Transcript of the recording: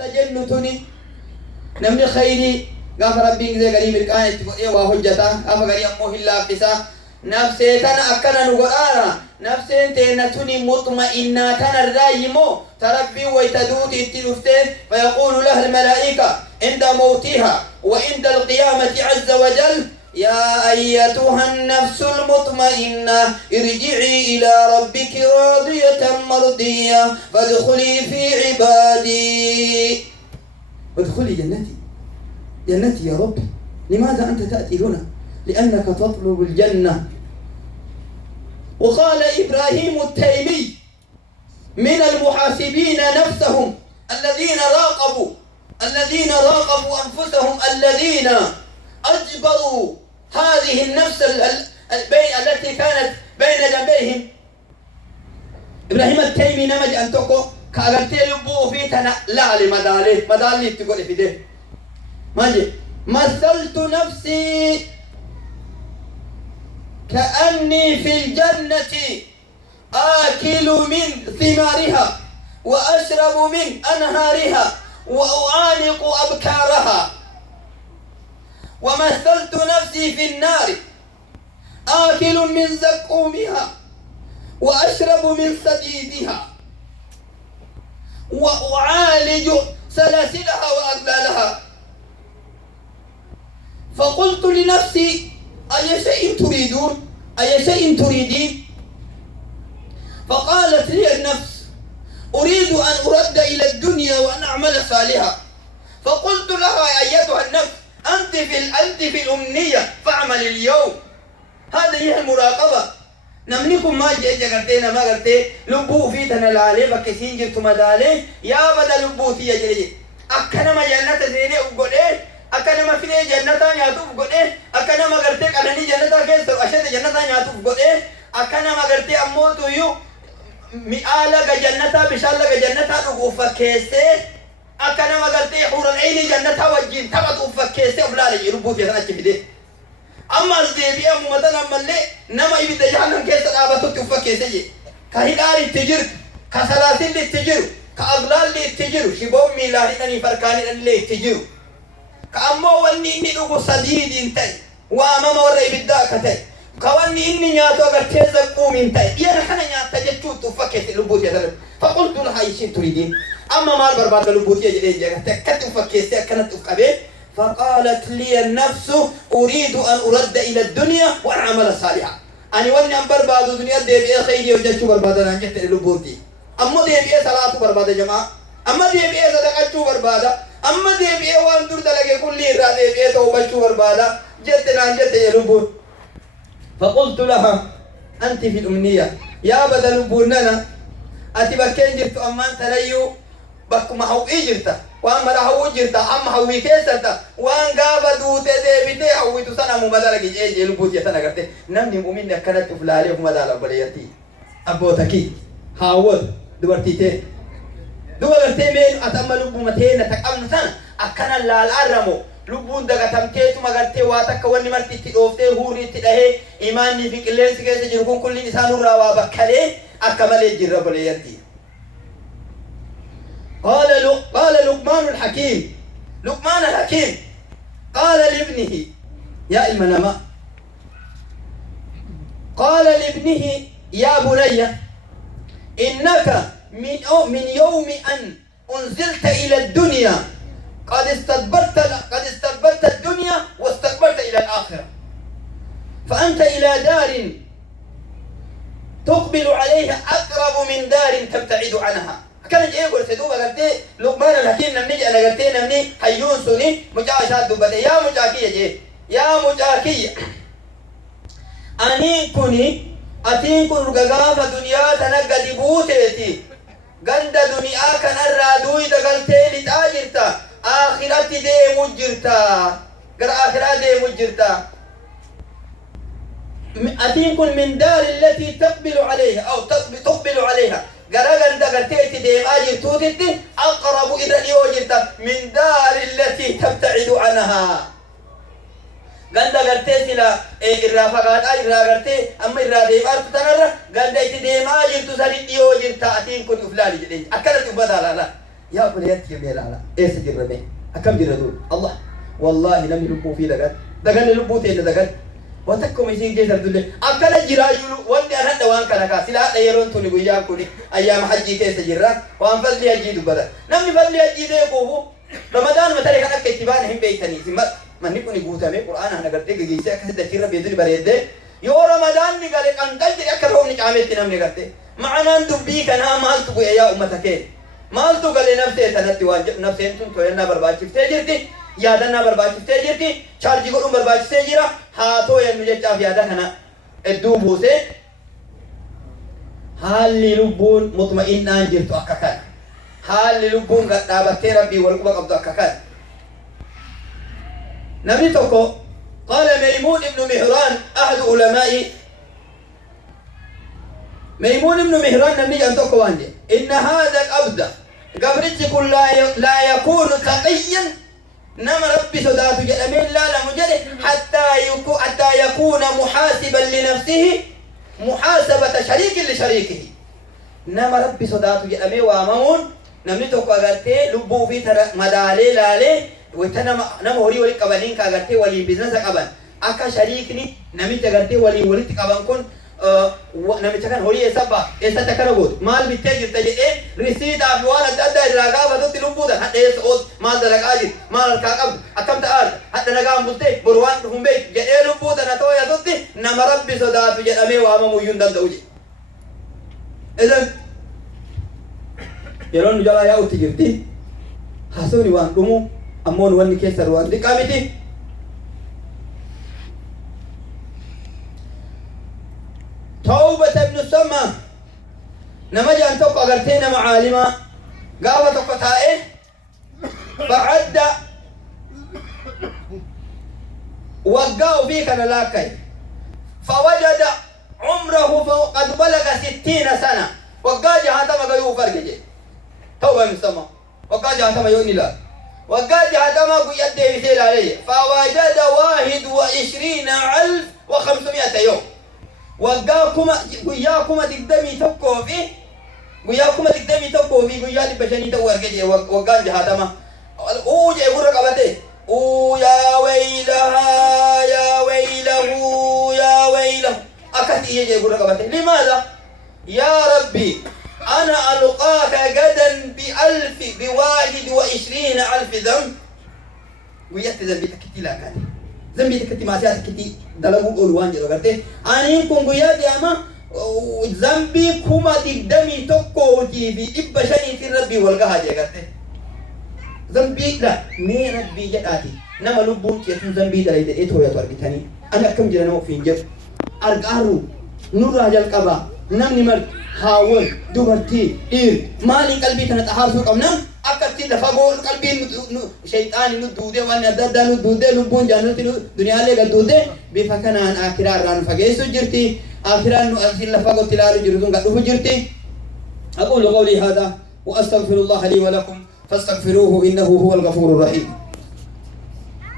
تجنتني نمني خيري غاف ربي زي قريب الكائن تقول وحجتا غاف قريب أمه الله فسا نفسي تنا أكنا نقرأنا نفسي تنتني مطمئنة تنا الرايمو تربي ويتدود التلفتين فيقول له الملائكة عند موتها وعند القيامة عز وجل يا أيتها النفس المطمئنة ارجعي إلى ربك راضية مرضية فادخلي في عبادي ادخلي جنتي جنتي يا ربي لماذا أنت تأتي هنا لأنك تطلب الجنة. وقال إبراهيم التيمي من المحاسبين نفسهم الذين راقبوا أنفسهم الذين أجبروا هذه النفس التي كانت بين جنبيهم. إبراهيم التيمي نمج أن تقو كأغلتي لبوه في تنا لا مدالي تقول في ده ماجي مثلت نفسي كأني في الجنة آكل من ثمارها وأشرب من أنهارها وأعانق أبكارها ومثلت نفسي في النار آكل من زقومها وأشرب من صديدها وأعالج سلاسلها وأغلالها. فقلت لنفسي أي شيء تريدون أي شيء تريدين؟ فقالت لي النفس أريد أن أرد إلى الدنيا وأن أعمل صالحا. فقلت لها أيتها النفس أنت في الأمنية فاعمل اليوم. هذه هي المراقبة. نمنيكم ما جاء ما قلتي لبو في تنالالي بكسين جرت مدالي يا بدا لبو تي يجري أكنا ما جنة زيني أقولي أكنا ما في جنة ياتو أقولي أكنا ما قلتي أنني جنة كيس أشد جنة ياتو أقولي أكنا ما قلتي أموتو يو مئالا جنة بشالا جنة أقوف كيسي أكنا ما قلتي حور العين جنة وجين تبت أقوف كيسي أبلالي لبو تي أنا كفيدي. أما الزيبية ممتنا ملي نما يبدأ جهنم كيس الآباتو توفى كيسي كهداري التجر كسلاسل التجر كأغلال التجر شبوم ميلاهي فركاني اللي التجر كأمو واني إني نقو صديد انتي وامام ورأي بالداكتي كواني إني نياتو أغر تيزا قوم انتي يرحنا نياتا جتشو توفى كيسي لبوتي أدرب. فقلت لها يشين تريدين أما مال برباد لبوتي أجرين جاكتا كتوفى كيسي أكنت أفقبين. فقالت لي النفس أريد أن أرد إلى الدنيا وأن أعمل صالحا. أنا واني أمبر بعض الدنيا ديبئة خيري وجدت بربادة نانجت للبوتي. أما ديبئة صلاة بربادة جماعة أما ديبئة صدقة بربادة أما ديبئة وأندر دلقى كل را ديبئة توبة بربادة جدت نانجت للبوت. فقلت لها أنت في الأمنية يا بدل لبوننا أتبكين جرت أمان تليو بك ما هو إجرتا وان مرا هو جرتا أما هو كيسرتا وان غابا دوتي ديبتي هو تسانا ممدالك جي لبوت يتنا قرتي نمني مؤمن كانت فلالي ومدالا بليتي أبوتكي هاود دورتي تي دورتي مين أتم لبو متين تقامن سنة أكنا لالعرمو لبون دغا تمتيتو مغرتي واتك واني مرتي تلوفتي هوري تلهي إيماني في كلين سكيس جركون كل نسان الروا بكالي أكمل الجرب ليتي. قال لقمان الحكيم قال لابنه يا المنما قال لابنه يا بني إنك من يوم أن أنزلت إلى الدنيا قد استدبرت الدنيا واستكبرت إلى الآخرة فأنت إلى دار تقبل عليها أقرب من دار تبتعد عنها. كان جاي يقول سيدوبا قلتي لقمان الحكيم نمني أنا قلتي نمني حيون سوني مجاشات دوبا يا مجاكية جي يا مجاكية أني كوني أتين كن رقاقا دنيا تنقى دبوتيتي قند دنيا كان الرادوي دا قلتي لتاجرتا آخرتي دي مجرتا قر آخرات دي مجرتا أتين كن من دار التي تقبل عليها أو تقبل عليها قرقن دقرتيتي ديم آجر توتيتي أقرب إذا ليوجرتا من دار التي تبتعد عنها قند دقرتيتي لا إرافقات إرافقاتي أما إراديم أرتو تنرى قند إتي ديم آجر تسالي ليوجرتا أتين كن أفلالي جدين أكلت أبدا لا يا بنيتي يا لا ايش جربي اكم جردوا الله والله لم يلبوا في دغن لبوا تي دغن وتكم يسين جيسر دله اكل جرايو ودي انا دوان كنكا سلا ديرون توني غيا كوني ايام حجي كيس جرا وان فضل يجي دبدا نمي فضل يجي دي كوفو رمضان متى كان كتبان هم بيتني سمت من يكون غوتامي قران انا غرتي گيسه كده تيرا بيدري بريده يو رمضان دي قال كان دجري اكرهم نعمتي نمني غرتي معنا دبي كان مال تو يا امتك مال تو قال نفسي تنتي واجب نفسي انتم تو ينا برباد تجرتي يادنا برباد تجرتي چارجي کو برباد تجرا هاتو ين مجه چاف يادا كنا ادو بوسه حال لبون مطمئن انجرت اككل حال لبون غدابت ربي والقبق عبد اككل نبي توكو قال ميمون ابن مهران احد علماء ميمون ابن مهران نبي ان توكو عندي ان هذا الابد قبرتك لا يكون تقيا نما ربي صدات جلمين لا مجرد حتى يكون محاسبا لنفسه محاسبة شريك لشريكه نما ربي صدات جلمين وامون نمني توكو اغرتي لبو في مدالي لالي وتنما هوري ولي قبلين كاغرتي ولي بزنس قبل اكا شريكني نمي تغرتي ولي تقبل كون نمي تكن هوري يسبا يسا تكرغود مال بيتجي تجي ريسيد افوان ددا راغا بدو تلوبودا حتى يسود مال دلقاجي مال كاقب اكم تار حتى نغام بوتي بروان همبي جي لوبودا نتو يدوتي نما ربي صدات جدمي وامو يندن دوجي اذن يرون جلا يا اوتي حسوني وان دومو امون وني كيسر وان دقامتي توبة ابن السمة نمجي أن تبقى قرتين معالمة قابة تقطائه فعد وقعوا فيك نلاكي فوجد عمره قد بلغ 60 سنة وقع جهاتما قيوه فرقجي توبة ابن السمة وقع جهاتما يوني لا وقع جهاتما قيد بسيل عليه فوجد 21,500 يوم وقاكما قياكما تقدمي تبكو فيه قياكما تقدمي تبكو فيه قيا لبشاني تور كجي وقان جهاتما اوجي يقول رقبته او يا ويلها يا ويله يا ويله اكتي يجي يقول رقبته لماذا يا ربي انا القاك غدا ب21,000 ذنب ويات ذنبي تكتي لا كان ذنبي تكتي ما سيات كتي دلغو قولوان جلو کرتے آنین کنگو یا دیاما ذنبی کما تقدمی تکو جی بی ابشنی تی ربی والگا حاجے کرتے ذنبی لا میں ربی جداتی نما لبون چیتن ذنبی دلائی دے ایتو یا تو ارگتانی انا کم جلنو فین جب ارگارو نور راجل قبا نمنی مرد هاول دوبرتي مالي قلبي تنتحار سوق امنام اكتي دفاقو قلبي شيطان ندوده وانا دادا ندوده لبون جانو دنيا لے گدوده بفكنان اخرار ران فگيسو جرتي اخران اخر لفاقو تلالو جردون قدو جرتي اقول قولي هذا واستغفر الله لي ولكم فاستغفروه انه هو الغفور الرحيم